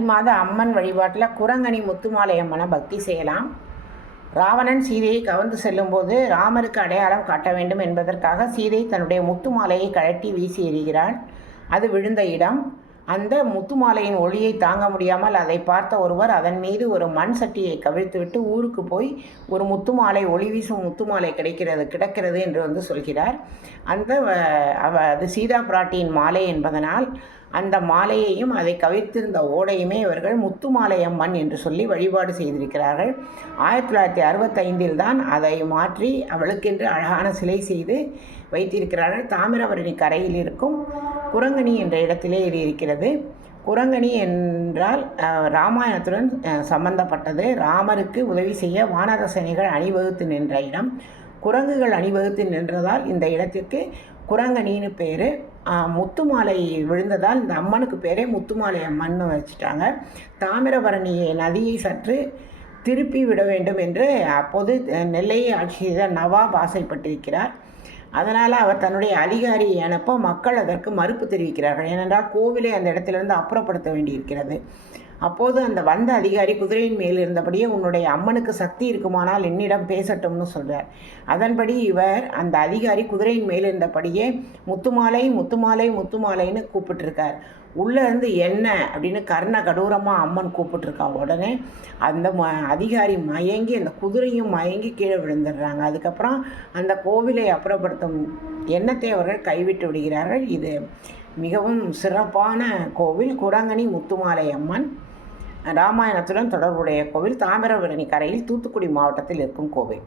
மாத அம்மன் வழிபாட்டில் குரங்கணி முத்துமாலை அம்மனை பக்தி செய்யலாம். ராவணன் சீதையை கவர்ந்து செல்லும்போது ராமருக்கு அடையாளம் காட்ட வேண்டும் என்பதற்காக சீதை தன்னுடைய முத்துமாலையை கழட்டி வீசி எறிகிறாள். அது விழுந்த இடம். அந்த முத்துமாலையின் ஒளியை தாங்க முடியாமல் அதை பார்த்த ஒருவர் அதன் மீது ஒரு மண் சட்டியை கவிழ்த்துவிட்டு ஊருக்கு போய் ஒரு முத்துமாலை ஒளி வீசும் முத்துமாலை கிடைக்கிறது கிடக்கிறது என்று வந்து சொல்கிறார். அந்த அவ அது சீதா பிராட்டியின் மாலை என்பதனால் அந்த மாலையையும் அதை கவிழ்த்திருந்த ஓடையுமே இவர்கள் முத்து மாலையம்மன் என்று சொல்லி வழிபாடு செய்திருக்கிறார்கள். ஆயிரத்தி தொள்ளாயிரத்தி அறுபத்தைந்தில் தான் அதை மாற்றி அவளுக்கென்று அழகான சிலை செய்து வைத்திருக்கிறார்கள். தாமிரபரணி கரையில் இருக்கும் குரங்கணி என்ற இடத்திலே இது இருக்கிறது. குரங்கணி என்றால் ராமாயணத்துடன் சம்பந்தப்பட்டது. ராமருக்கு உதவி செய்ய வானரசனைகள் அணிவகுத்து நின்ற இடம். குரங்குகள் அணிவகுத்து நின்றதால் இந்த இடத்திற்கு குரங்கணின்னு பேர். முத்துமாலை விழுந்ததால் இந்த அம்மனுக்கு பேரே முத்துமாலை அம்மன்னு வச்சுட்டாங்க. தாமிரபரணி நதியை சற்று திருப்பி விட வேண்டும் என்று அப்போது நெல்லையை ஆட்சி செய்த நவாப் ஆசைப்பட்டிருக்கிறார். அதனால் அவர் தன்னுடைய அதிகாரியை அனுப்ப மக்கள் அதற்கு மறுப்பு தெரிவிக்கிறார்கள். ஏனென்றால் கோவிலை அந்த இடத்திலிருந்து அப்புறப்படுத்த வேண்டியிருக்கிறது. அப்போது அந்த வந்த அதிகாரி குதிரையின் மேல் இருந்தபடியே உன்னுடைய அம்மனுக்கு சக்தி இருக்குமானால் என்னிடம் பேசட்டும்னு சொல்கிறார் அதன்படி இவர் அந்த அதிகாரி குதிரையின் மேல் இருந்தபடியே முத்துமாலை முத்துமாலை முத்துமாலைன்னு கூப்பிட்டுருக்கார். உள்ளே இருந்து என்ன அப்படின்னு கர்ண கடூரமாக அம்மன் கூப்பிட்டுருக்கா உடனே அந்த ம அதிகாரி மயங்கி அந்த குதிரையும் மயங்கி கீழே விழுந்துடுறாங்க. அதுக்கப்புறம் அந்த கோவிலை அப்புறப்படுத்தும் எண்ணத்தை அவர்கள் கைவிட்டு விடுகிறார்கள். இது மிகவும் சிறப்பான கோவில். குரங்கணி முத்துமாலை அம்மன். ராமாயணத்துடன் தொடர்புடைய கோவில் தாமிரபரணி கரையில் தூத்துக்குடி மாவட்டத்தில் இருக்கும் கோவில்.